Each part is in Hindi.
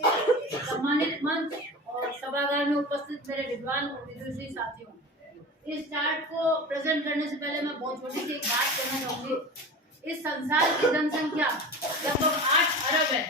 सम्मानित मंच और सभागार में उपस्थित मेरे विद्वान और विदुषी साथियों, इस चार्ट को प्रेजेंट करने से पहले मैं बहुत छोटी सी एक बात कहना चाहूंगी। इस संसार की जनसंख्या लगभग 8 अरब है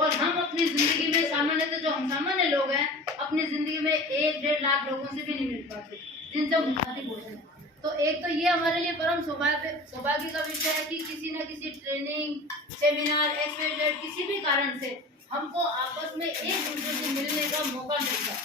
और हम अपनी जिंदगी में सामान्यतः जो हम सामान्य लोग हैं अपनी जिंदगी में 1-1.5 लाख लोगों से भी नहीं मिल पाते जिनसे हम मुखातिब होते हैं। तो एक तो ये हमारे लिए परम सौभाग्य का विषय है कि किसी न किसी ट्रेनिंग, सेमिनार, एक्सपेरिमेंट किसी भी कारण से हमको आपस में एक दूसरे से मिलने का मौका मिलता है।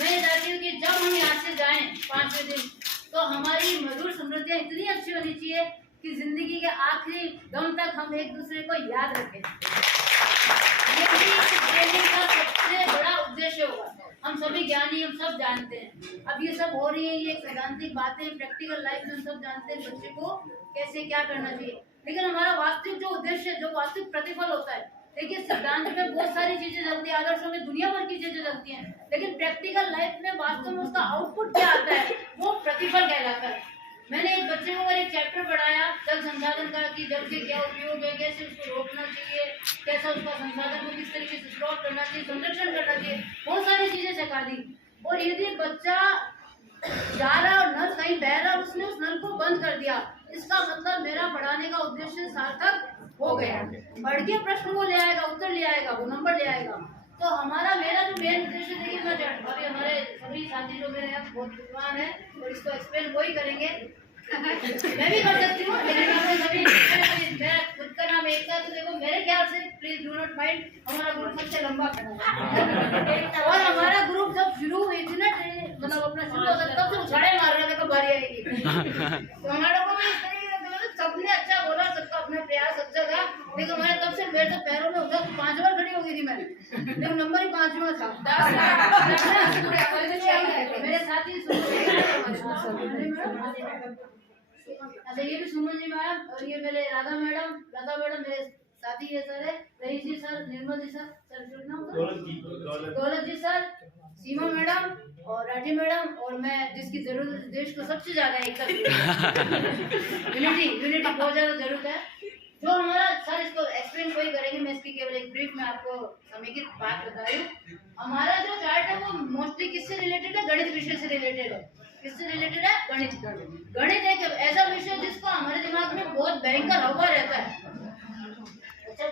मैं ये चाहती हूँ कि जब हम यहाँ से जाएं 5वें दिन तो हमारी मधुर स्मृतियाँ इतनी अच्छी होनी चाहिए कि जिंदगी के आखिरी दम तक हम एक दूसरे को याद रखें। ये भी ट्रेनिंग का सबसे बड़ा उद्देश्य होगा। हम सभी ज्ञानी, हम सब जानते हैं अब ये सब हो रही है, ये सैद्धांतिक बातें, प्रैक्टिकल लाइफ में हम सब जानते हैं बच्चे को कैसे क्या करना चाहिए, लेकिन हमारा वास्तविक जो उद्देश्य, जो वास्तविक प्रतिफल होता है, देखिए सिद्धांत में बहुत सारी चीजें चलती है, आदर्शों में दुनिया भर की चीजें चलती हैं, लेकिन प्रैक्टिकल लाइफ में वास्तव में उसका आउटपुट क्या आता है, वो प्रतिफल कहलाता है। मैंने एक बच्चे को एक चैप्टर पढ़ाया जल संसाधन का कि जल के क्या उपयोग है, कैसे उसको रोकना चाहिए, कैसा उसका संसाधन को किस तरीके से स्टॉक करना चाहिए, संरक्षण करना चाहिए, बहुत सारी चीजें सिखा दी। और यदि बच्चा जा रहा और नल कहीं बह रहा और उसने उस नल को बंद कर दिया, इसका मतलब मेरा पढ़ाने का उद्देश्य सार्थक हो गया। पढ़ के प्रश्न को ले आएगा, उत्तर ले आएगा, वो नंबर ले आएगा। तो हमारा मेरा जो मेन उद्देश्य देखिए, मैं अभी हमारे सभी साथी जो मेरे यहाँ बहुत विद्वान है और इसको एक्सप्लेन वही करेंगे मैं भी कर सकती हूँ, लेकिन आपने सभी मेरा खुद का नाम एक था, तो देखो मेरे ख्याल से प्लीज डू नॉट माइंड, हमारा ग्रुप सबसे लंबा खड़ा है और हमारा ग्रुप जब शुरू हुई थी ना, मतलब अपना शुरू होता तब से उछाड़े मार रहे थे कब बारी आएगी तो हमारे को सबने अच्छा बोला, सबका अपना प्रयास अच्छा था, लेकिन हमारे तब से मेरे तो पैरों में उधर 5 बार खड़ी हो गई थी मैं, लेकिन नंबर ही 5वां था। मेरे साथी अच्छा, ये भी सुमन जी मैम और ये मेरे राधा मैडम मेरे साथी है सर है, रईस जी सर, निर्मल जी सर, दौलत जी सर, सीमा मैडम और राठी मैडम, और मैं जिसकी जरूरत देश को सबसे ज्यादा है यूनिटी बहुत ज्यादा जरूरत है। जो हमारा सर इसको एक्सप्लेन वही करेंगे, मैं इसकी केवल एक ब्रीफ में आपको समेकित बात बता रही हूँ। हमारा जो चार्ट है वो मोस्टली किससे रिलेटेड है, गणित विषय से रिलेटेड है। किससे रिलेटेड है? गणित एक ऐसा विषय जिसको हमारे दिमाग में बहुत भयंकर हवा रहता है। अच्छा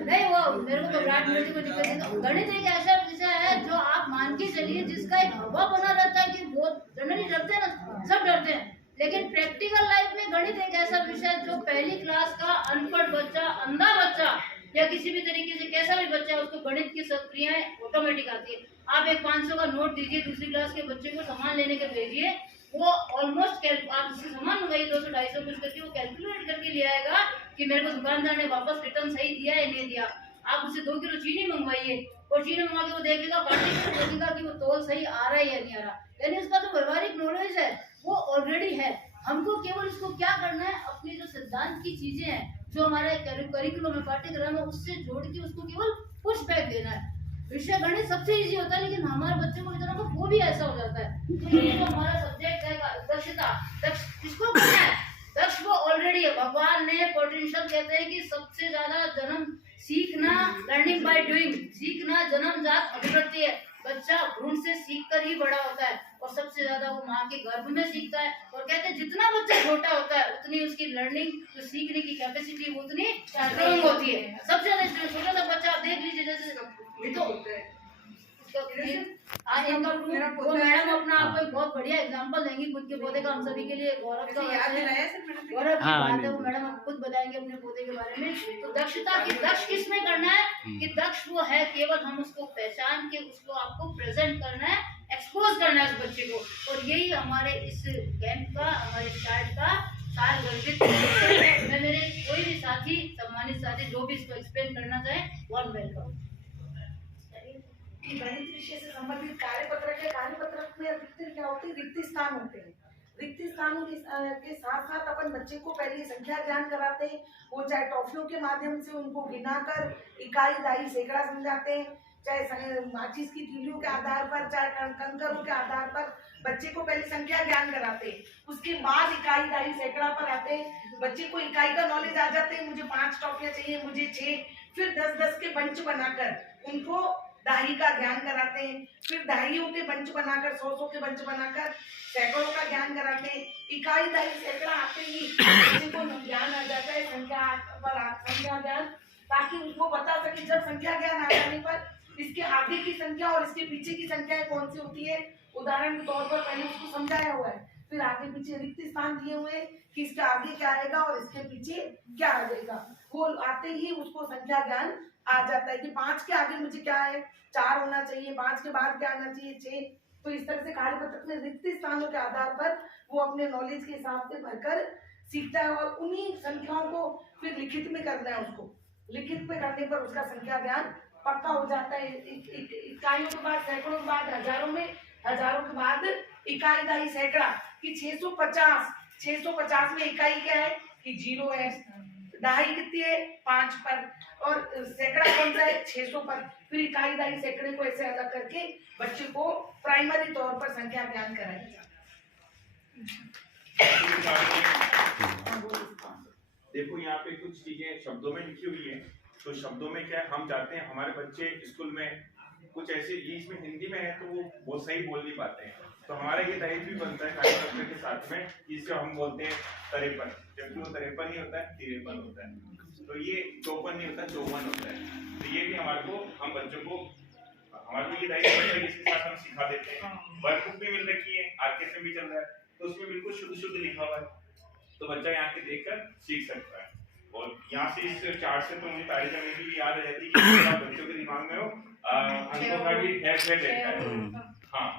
नहीं वो मेरे को घबराहट मिलती कोई दिक्कत नहीं। गणित एक ऐसा विषय है जो आप मान के चलिए जिसका एक हवा बना रहता है कि बहुत जनरली डरते हैं ना, सब डरते हैं, लेकिन प्रैक्टिकल लाइफ में गणित एक ऐसा विषय जो पहली क्लास का अनपढ़ बच्चा, अंधा बच्चा या किसी भी तरीके से कैसा भी बच्चा है, उसको गणित की सब क्रियाएं ऑटोमेटिक आती है। आप एक 500 का नोट दीजिए दूसरी क्लास के बच्चे को सामान लेने के भेजिए, वो ऑलमोस्ट आप उससे सामान मंगाइए 200-250 कुछ करके, वो कैलकुलेट करके ले आएगा कि मेरे को दुकानदार ने वापस रिटर्न सही दिया है नहीं दिया। आप उसे 2 किलो चीनी मंगवाइए और चीनी मंगा के वो देखेगा, पार्टी देखेगा कि वो तोल सही आ रहा है या नहीं आ रहा, यानी उसका जो व्यवहारिक नॉलेज है वो ऑलरेडी है। हमको केवल उसको क्या करना है, अपनी जो सिद्धांत की चीजें हैं जो हमारे करिकुलम में, पाठ्यक्रम है, उससे जोड़ के उसको केवल पुश बैक देना है। विषय गणित सबसे इजी होता है, लेकिन हमारे बच्चे को इतना वो भी ऐसा हो जाता है। तो ये जो हमारा सब्जेक्ट है दक्षता, किसको करना है? दक्ष वो ऑलरेडी है। भगवान ने पोटेंशियल कहते हैं कि सबसे ज्यादा जन्म सीखना, लर्निंग बाय डूइंग, सीखना जन्मजात अभिवृत्ति है। बच्चा भ्रूण से सीख कर ही बड़ा होता है और सबसे ज्यादा वो माँ के गर्भ में सीखता है। और कहते हैं जितना बच्चा छोटा होता है उतनी उसकी लर्निंग, जो सीखने की कैपेसिटी वो उतनी स्ट्रॉन्ग होती है। सबसे ज्यादा छोटा सा बच्चा आप देख लीजिए, जैसे वो मैडम अपना आपको एक बहुत बढ़िया एग्जांपल देंगी खुद के पौधे का, हम सभी के लिए गौरव का गौरव की बात है। वो मैडम आप खुद बताएंगे अपने पौधे के बारे में। तो दक्षता की दक्ष किस में करना है कि दक्ष वो है, केवल हम उसको पहचान के उसको आपको प्रेजेंट करना है, एक्सपोज करना है उस बच्चे को। और यही हमारे इस कैंप का, हमारे चार्ट का सार गर्भित मैं मेरे कोई भी साथी, सम्मानित साथी जो भी इसको एक्सप्लेन करना चाहे, वन वेलकम। गणित विषय से संबंधित कार्यपत्रक में अधिकतर क्या होते हैं, रिक्त स्थान होते हैं। रिक्त स्थानों के साथ साथ अपन बच्चे को पहले संख्या ज्ञान कराते हैं, वो चाहे टॉफियों के माध्यम से उनको गिनाकर इकाई, दाई, सैकड़ा समझाते हैं, चाहे माचिस की तीलियों के आधार पर, चाहे कंकरों के आधार पर बच्चे को पहले संख्या ज्ञान कराते हैं, उसके बाद इकाई दहाई सैकड़ा पर आते हैं। बच्चे को इकाई का नॉलेज आ जाते हैं, मुझे 5 टॉफियां चाहिए, मुझे 6, फिर 10-10 के बंच बनाकर उनको दहाई का ज्ञान कराते हैं, फिर दहाइयों के बंच बनाकर 100-100 के बंच बनाकर सैकड़ों का ज्ञान कराते हैं। इकाई दहाई सैकड़ा आते ही बच्चे को ज्ञान आ जाता है, संख्या ज्ञान, ताकि उनको बता सके जब संख्या ज्ञान आ जाने पर इसके आगे की संख्या और इसके पीछे की संख्याएं कौन सी होती है, उदाहरण के तौर पर पहले उसको समझाया हुआ है, फिर आगे पीछे रिक्त स्थान दिए हुए हैं कि इसके आगे क्या आएगा और इसके पीछे क्या आ जाएगा। वो आते ही उसको संख्या ज्ञान आ जाता है कि 5 के आगे मुझे क्या है, 4 होना चाहिए, 5 के बाद क्या आना चाहिए, 6। तो इस तरह से कार्यपत्रक में रिक्त स्थानों के आधार पर वो अपने नॉलेज के हिसाब से भरकर सीखता है और उन्हीं संख्याओं को फिर लिखित में करना है। उसको लिखित में करने पर उसका संख्या ज्ञान पक्का हो जाता है। इकाइयों के बाद सैकड़ों के बाद हजारों में, हजारों के बाद इकाई दहाई सैकड़ा कि 650 में इकाई क्या है कि 0 है, दहाई कितनी है 5 पर, और सैकड़ा कौन सा है 600 पर। फिर इकाई दहाई सैकड़े को ऐसे अलग करके बच्चे को प्राइमरी तौर पर संख्या ज्ञान कराया। देखो यहाँ पे कुछ चीजें शब्दों में लिखी हुई है, तो शब्दों में क्या है, हम चाहते हैं हमारे बच्चे स्कूल में कुछ ऐसे, ये इसमें हिंदी में है तो वो बहुत सही बोल नहीं पाते हैं, तो हमारा ये दायित्व भी बनता है कार्यक्रम के साथ में, जिससे हम बोलते हैं 53, जबकि वो 53 नहीं होता है, 53 होता है, तो ये 54 नहीं होता, 54 होता है। तो ये भी हमारे को, हम बच्चों को, हमारे को ये दायित्व है जिसके साथ हम सिखा देते हैं। वर्कबुक भी मिल रखी है, आरकेएस में भी चल रहा है, तो उसमें बिल्कुल शुद्ध लिखा हुआ है, तो बच्चा यहाँ के देखकर सीख सकता है। और यहाँ से इस चार्ट से तो मुझे तारीख में भी याद रहती है कि बच्चों के दिमाग में हो अंकों का भी रहता है। हाँ,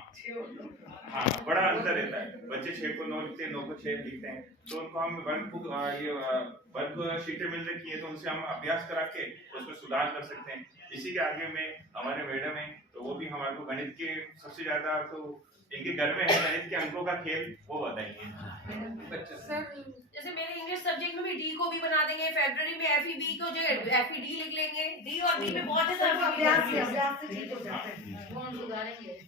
बड़ा अंतर रहता है, बच्चे 6 को 9 लिखते हैं, 9 को 6 लिखते हैं, तो उनको हम वर्क शीटें मिल रखी है, तो उनसे हम अभ्यास करा के उसमें सुधार कर सकते हैं। इसी के आगे में हमारे मैडम है, तो वो भी हमारे को गणित के सबसे ज्यादा, तो इनके घर में है गणित के अंकों का खेल, वो बताएंगे। सर जैसे मेरे इंग्लिश सब्जेक्ट में भी डी को भी बना देंगे, फेब्रुअरी में एफईबी को जगह एफईडी लिख लेंगे, डी और बी में बहुत है अभ्यास से ठीक हो जाता है। कौन सुधारेंगे?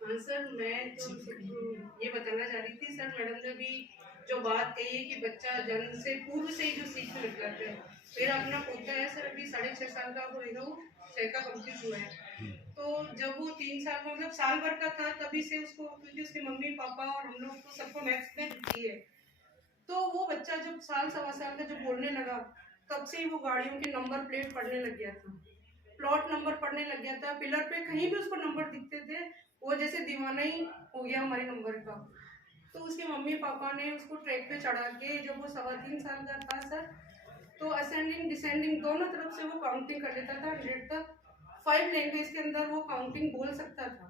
हाँ सर, मैं तो ये बताना चाह रही थी, सर मैडम ने भी जो बात कही है कि बच्चा जन्म से पूर्व से ही जो सीखने लग जाता है। मेरा अपना पोता है सर, अभी 6.5 साल का होएगा, वो 6 का कंप्लीट हुआ है। तो जब वो 3 साल का मतलब साल भर का था, तभी से उसको, क्योंकि उसके मम्मी पापा और हम लोग को सबको मैथ्स में रुचि है, तो वो बच्चा जब साल सवा साल का जब बोलने लगा, तब से ही वो गाड़ियों के नंबर प्लेट पढ़ने लग गया था, प्लॉट नंबर पढ़ने लग गया था, पिलर पे कहीं भी उसको नंबर दिखते थे, वो जैसे दीवाना ही हो गया हमारे नंबर का। तो उसके मम्मी पापा ने उसको ट्रैक पे चढ़ा के, जब वो 3.25 साल का था सर, तो असेंडिंग डिसेंडिंग दोनों तरफ से वो काउंटिंग कर लेता था 100 तक, 5 लैंग्वेज के अंदर वो काउंटिंग बोल सकता था।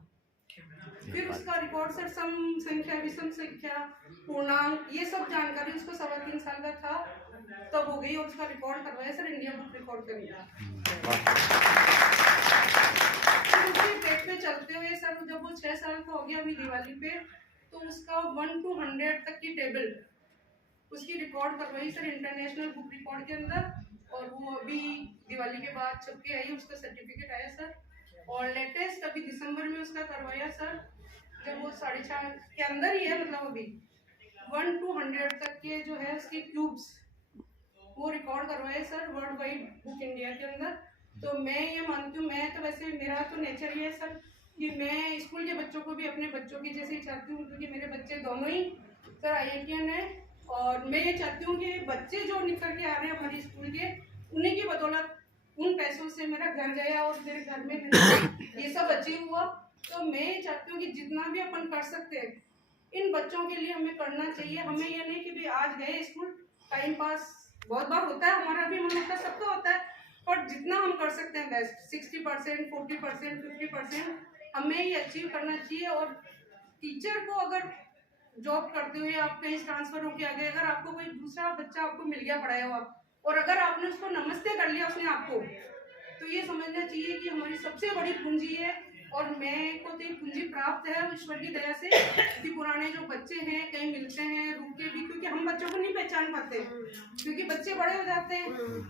फिर उसका रिकॉर्ड सर सम संख्या, विषम संख्या, पूर्णांक, ये सब जानकारी उसको 3.25 साल का था तब हो गई, और उसका रिकॉर्ड करवाया सर इंडिया बुक रिकॉर्ड करेगा। ट्रैक पे चलते हुए सर जब वो 6 साल का हो गया अभी दिवाली पे, तो उसका 1 to 100 तक की टेबल उसकी रिकॉर्ड करवाई सर इंटरनेशनल बुक रिकॉर्ड के अंदर, और वो अभी दिवाली के बाद छप के आई, उसका सर्टिफिकेट आया सर। और लेटेस्ट अभी दिसंबर में उसका करवाया सर, जब वो 4.5 के अंदर ही है, मतलब अभी 1 to 100 तक के जो है उसके क्यूब्स वो रिकॉर्ड करवाए sir world wide book India के अंदर। तो मैं ये मानती हूँ, मैं तो वैसे मेरा तो नेचर ये है सर कि मैं स्कूल के बच्चों को भी अपने बच्चों की जैसे ही चाहती हूँ, क्योंकि मेरे बच्चे दोनों ही सर IITian है, और मैं ये चाहती हूँ कि बच्चे जो निकल के आ रहे हैं हमारे स्कूल के, उन्हीं की बदौलत उन पैसों से मेरा घर गया और मेरे घर में ये सब अचीव हुआ। तो मैं ये चाहती हूँ कि जितना भी अपन कर सकते हैं इन बच्चों के लिए हमें करना चाहिए। हमें ये नहीं कि भाई आज गए स्कूल, टाइम पास बहुत बार होता है, हमारा भी मन होता है, सबका होता है, पर जितना हम कर सकते हैं बेस्ट 60%, 40%, 50% हमें ये अचीव करना चाहिए। और टीचर को अगर जॉब करते हुए आप कहीं ट्रांसफर होके आ गए, अगर आपको कोई दूसरा बच्चा आपको मिल गया पढ़ाया हुआ, और अगर आपने उसको नमस्ते कर लिया उसने आपको, तो ये समझना चाहिए कि हमारी सबसे बड़ी पूंजी है और मैं को तो ये पूंजी प्राप्त है ईश्वर की दया से कि पुराने जो बच्चे हैं कहीं मिलते हैं रुके भी, क्योंकि हम बच्चों को नहीं पहचान पाते क्योंकि बच्चे बड़े हो जाते हैं।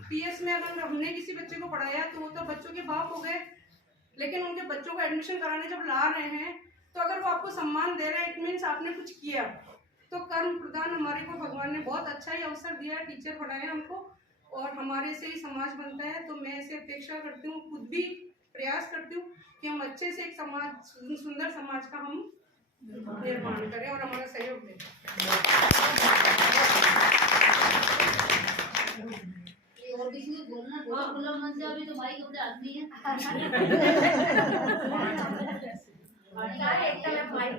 पीएस में अगर हमने किसी बच्चे को पढ़ाया तो वो तो बच्चों के बाप हो गए, लेकिन उनके बच्चों को एडमिशन कराने जब ला रहे हैं तो अगर वो आपको सम्मान दे रहे हैं, इट मीन्स आपने कुछ किया। तो कर्म प्रदान हमारे को भगवान ने बहुत अच्छा ही अवसर दिया है, टीचर पढ़ाए हमको और हमारे से ही समाज बनता है। तो मैं ऐसे अपेक्षा करती हूँ, खुद भी प्रयास करती हूँ कि हम अच्छे से एक समाज, सुंदर समाज का हम निर्माण करें और हमारा सहयोग दें। और किसी को बोलना खुला मन से, अभी तो माइक अपने आदमी है। एकता में माइक